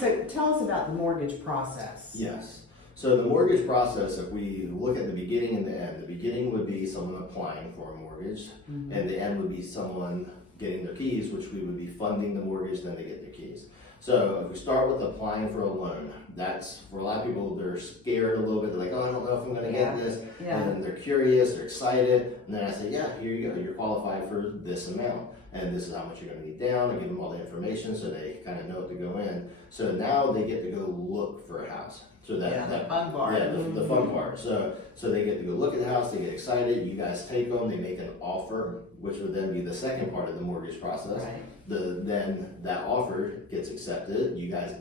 So tell us about the mortgage process. Yes. So the mortgage process, if we look at the beginning and the end, the beginning would be someone applying for a mortgage, Mm-hmm. and the end would be someone getting their keys, which we would be funding the mortgage, then they get their keys. So if we start with applying for a loan, that's, for a lot of people, they're scared a little bit. They're like, oh, I don't know if I'm going to get this. Yeah. And then they're curious, they're excited. And then I say, yeah, here you go. You're qualified for this amount. And this is how much you're going to need down. I give them all the information so they kind of know what to go in. So now they get to go look for a house. So that fun part. Yeah, the fun part. So they get to go look at the house, they get excited, you guys take them, they make an offer, which would then be the second part of the mortgage process. Right. Then that offer gets accepted, you guys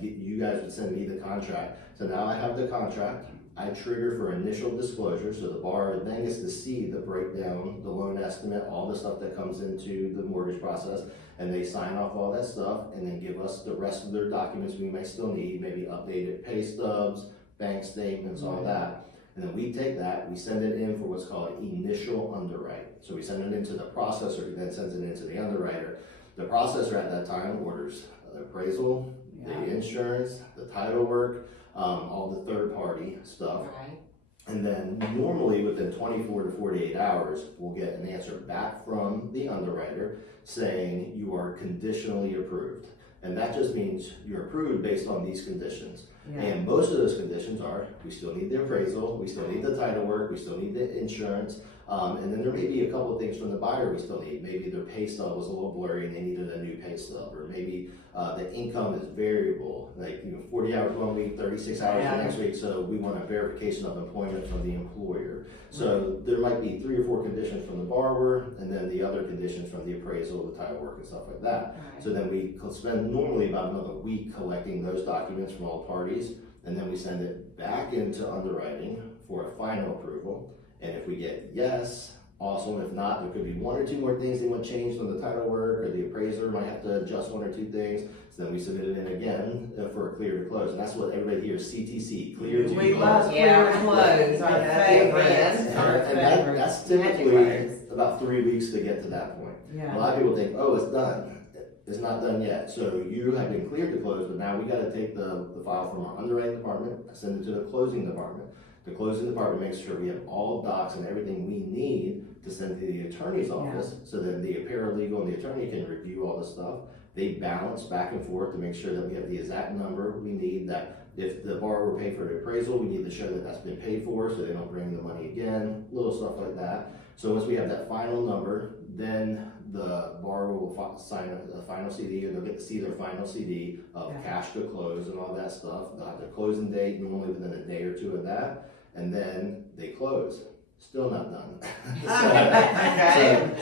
would send me the contract. So now I have the contract, I trigger for initial disclosure, so the borrower then gets to see the breakdown, the loan estimate, all the stuff that comes into the mortgage process, and they sign off all that stuff and then give us the rest of their documents we might still need, maybe updated pay stubs, bank statements, all that. And then we take that, we send it in for what's called an initial underwrite. So we send it into the processor, who then sends it into the underwriter. The processor at that time orders the appraisal, the insurance, the title work, all the third party stuff. Right. And then normally within 24 to 48 hours, we'll get an answer back from the underwriter saying you are conditionally approved. And that just means you're approved based on these conditions. Yeah. And most of those conditions are, we still need the appraisal, we still need the title work, we still need the insurance, and then there may be a couple of things from the buyer we still need. Maybe their pay stub was a little blurry and they needed a new pay stub, or maybe the income is variable, like 40 hours one week, 36 hours the next week, so we want a verification of employment from the employer. So there might be 3 or 4 conditions from the borrower, and then the other conditions from the appraisal, the title work, and stuff like that. Right. So then we spend normally about another week collecting those documents from all parties, and then we send it back into underwriting for a final approval. And if we get yes, awesome. If not, there could be 1 or 2 more things they want changed on the title work, or the appraiser might have to adjust 1 or 2 things. So then we submit it in again for a clear to close. And that's what everybody hears, CTC, clear to close. We love clear to close, our favorite. And that's typically about 3 weeks to get to that point. Yeah. A lot of people think, oh, it's done. It's not done yet. So you have been cleared to close, but now we got to take the file from our underwriting department, send it to the closing department. The closing department makes sure we have all docs and everything we need to send to the attorney's office, so that the paralegal and the attorney can review all the stuff. They balance back and forth to make sure that we have the exact number we need, that if the borrower paid for the appraisal, we need to show that that's been paid for, so they don't bring the money again, little stuff like that. So once we have that final number, then the borrower will sign a final CD, or they'll get to see their final CD of cash to close and all that stuff. They'll have their closing date normally within a day or 2 of that, and then they close. Still not done.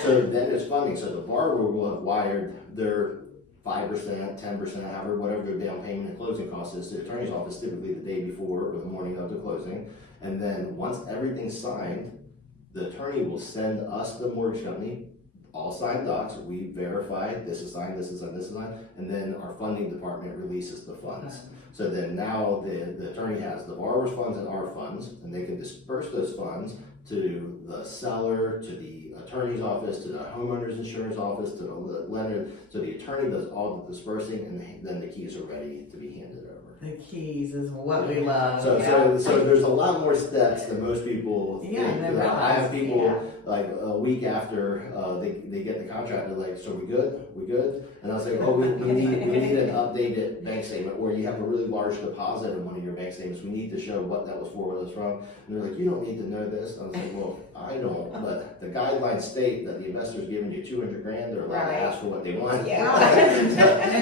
So then it's funding. So the borrower will have wired their 5%, 10%, however, whatever their down payment and closing cost is to the attorney's office, typically the day before or the morning of the closing. And then once everything's signed, the attorney will send us, the mortgage company, all signed docs. We verify this is signed, this is signed, this is signed, and then our funding department releases the funds. So then now the attorney has the borrower's funds and our funds, and they can disperse those funds to the seller, to the attorney's office, to the homeowner's insurance office, to the lender. So the attorney does all the dispersing, and then the keys are ready to be handed over. The keys is what we love. So there's a lot more steps than most people think. I have people like a week after they get the contract, they're like, so we good? And I was like, oh, we need an updated bank statement, or you have a really large deposit in one of your bank statements. We need to show what that was for, where it was from. And they're like, you don't need to know this. And I was like, well, I don't, but the guidelines state that the investor's giving you $200,000, they're allowed to ask for what they want. And